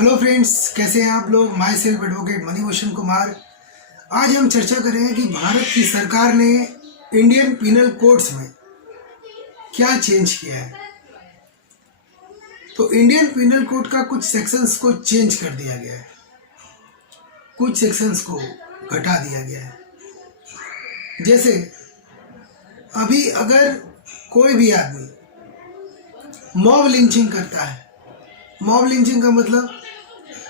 Hello friends, कैसे हैं आप लोग। My self advocate Manibhushan Kumar. आज हम चर्चा करेंगे कि भारत की सरकार ने इंडियन पीनल कोड्स में क्या चेंज किया है। तो इंडियन पीनल कोड का कुछ सेक्शंस को चेंज कर दिया गया है, कुछ सेक्शंस को घटा दिया गया है। जैसे अभी अगर कोई भी आदमी मॉब लिंचिंग करता है, मॉब लिंचिंग का मतलब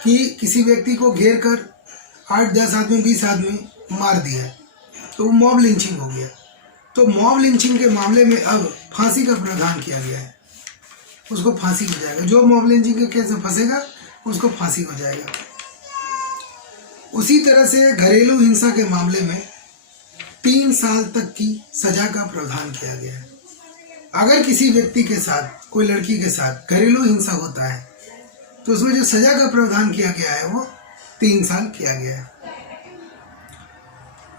कि किसी व्यक्ति को घेर कर 8-10 आदमी 20 आदमी मार दिया, तो वो मॉब लिंचिंग हो गया। तो मॉब लिंचिंग के मामले में अब फांसी का प्रावधान किया गया है, उसको फांसी हो जाएगा। जो मॉब लिंचिंग के केस में फंसेगा उसको फांसी हो जाएगा। उसी तरह से घरेलू हिंसा के मामले में 3 साल तक की सजा का प्रावधान किया गया है। अगर किसी व्यक्ति के साथ, कोई लड़की के साथ घरेलू हिंसा होता है तो उसमें जो सजा का प्रावधान किया गया है वो 3 साल किया गया है।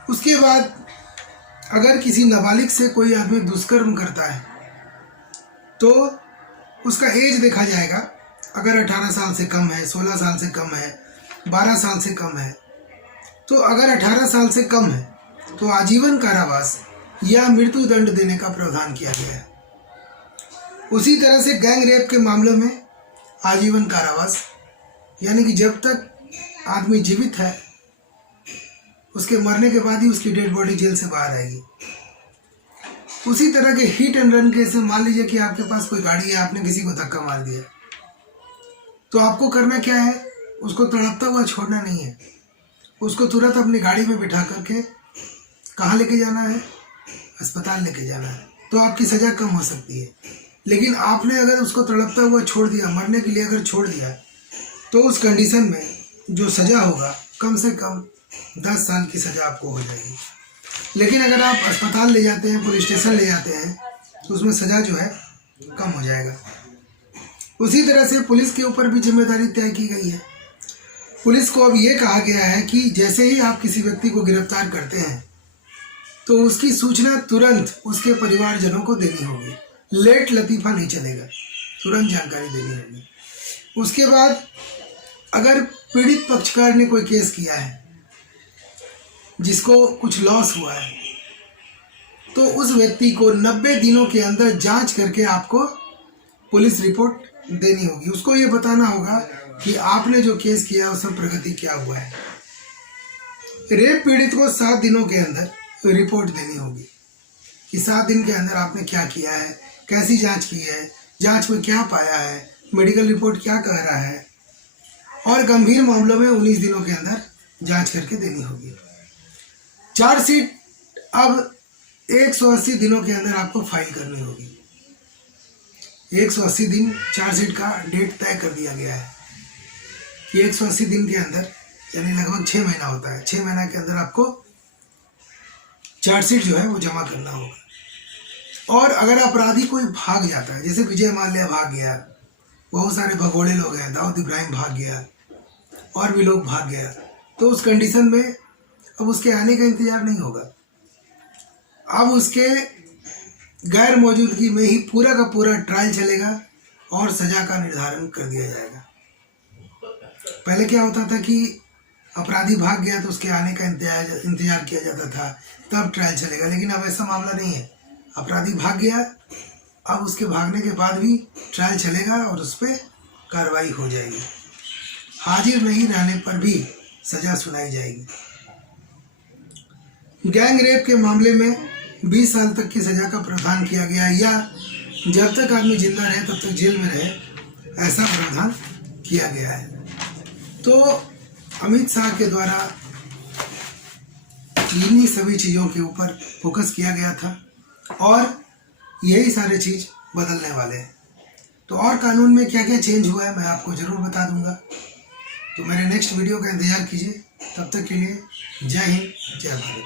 उसके बाद अगर किसी नाबालिग से कोई आदमी दुष्कर्म करता है तो उसका एज देखा जाएगा। अगर 18 साल से कम है, 16 साल से कम है, 12 साल से कम है, तो अगर 18 साल से कम है तो आजीवन कारावास या मृत्यु दंड देने का प्रावधान किया गया है। उसी तरह से गैंग रेप के मामलों में आजीवन कारावास, यानी कि जब तक आदमी जीवित है उसके मरने के बाद ही उसकी डेड बॉडी जेल से बाहर आएगी। उसी तरह के हिट एंड रन केस में मान लीजिए कि आपके पास कोई गाड़ी है, आपने किसी को धक्का मार दिया, तो आपको करना क्या है, उसको तड़पता हुआ छोड़ना नहीं है, उसको तुरंत अपनी गाड़ी में बिठा करके कहाँ लेके जाना है, अस्पताल लेके जाना है। तो आपकी सज़ा कम हो सकती है। लेकिन आपने अगर उसको तड़पता हुआ छोड़ दिया, मरने के लिए अगर छोड़ दिया, तो उस कंडीशन में जो सज़ा होगा कम से कम 10 साल की सज़ा आपको हो जाएगी। लेकिन अगर आप अस्पताल ले जाते हैं, पुलिस स्टेशन ले जाते हैं, तो उसमें सज़ा जो है कम हो जाएगा। उसी तरह से पुलिस के ऊपर भी जिम्मेदारी तय की गई है। पुलिस को अब ये कहा गया है कि जैसे ही आप किसी व्यक्ति को गिरफ्तार करते हैं तो उसकी सूचना तुरंत उसके परिवारजनों को देनी होगी। लेट लतीफ़ा नहीं चलेगा, तुरंत जानकारी देनी होगी। उसके बाद अगर पीड़ित पक्षकार ने कोई केस किया है जिसको कुछ लॉस हुआ है, तो उस व्यक्ति को 90 दिनों के अंदर जांच करके आपको पुलिस रिपोर्ट देनी होगी। उसको ये बताना होगा कि आपने जो केस किया उसमें प्रगति क्या हुआ है। रेप पीड़ित को 7 दिनों के अंदर रिपोर्ट देनी होगी कि 7 दिन के अंदर आपने क्या किया है, कैसी जांच की है, जांच में क्या पाया है, मेडिकल रिपोर्ट क्या कह रहा है। और गंभीर मामलों में 19 दिनों के अंदर जांच करके देनी होगी। चार्जशीट अब 180 दिनों के अंदर आपको फाइल करनी होगी। 180 दिन चार्जशीट का डेट तय कर दिया गया है कि 180 दिन के अंदर, यानी लगभग 6 महीना होता है, 6 महीना के अंदर आपको चार्जशीट जो है वो जमा करना होगा। और अगर अपराधी कोई भाग जाता है, जैसे विजय माल्या भाग गया, बहुत सारे भगोड़े लोग हैं, दाऊद इब्राहिम भाग गया, और भी लोग भाग गया, तो उस कंडीशन में अब उसके आने का इंतजार नहीं होगा। अब उसके गैर मौजूदगी में ही पूरा का पूरा ट्रायल चलेगा और सज़ा का निर्धारण कर दिया जाएगा। पहले क्या होता था कि अपराधी भाग गया तो उसके आने का इंतजार किया जाता था, तब ट्रायल चलेगा। लेकिन अब ऐसा मामला नहीं है। अपराधी भाग गया, अब उसके भागने के बाद भी ट्रायल चलेगा और उस पर कार्रवाई हो जाएगी। हाजिर नहीं रहने पर भी सज़ा सुनाई जाएगी। गैंग रेप के मामले में 20 साल तक की सज़ा का प्रावधान किया गया, या जब तक आदमी जिंदा रहे तब तक जेल में रहे, ऐसा प्रावधान किया गया है। तो अमित शाह के द्वारा इन्हीं सभी चीज़ों के ऊपर फोकस किया गया था और यही सारे चीज़ बदलने वाले हैं। तो और कानून में क्या क्या चेंज हुआ है मैं आपको ज़रूर बता दूंगा। तो मेरे नेक्स्ट वीडियो का इंतज़ार कीजिए। तब तक के लिए जय हिंद, जय भारत।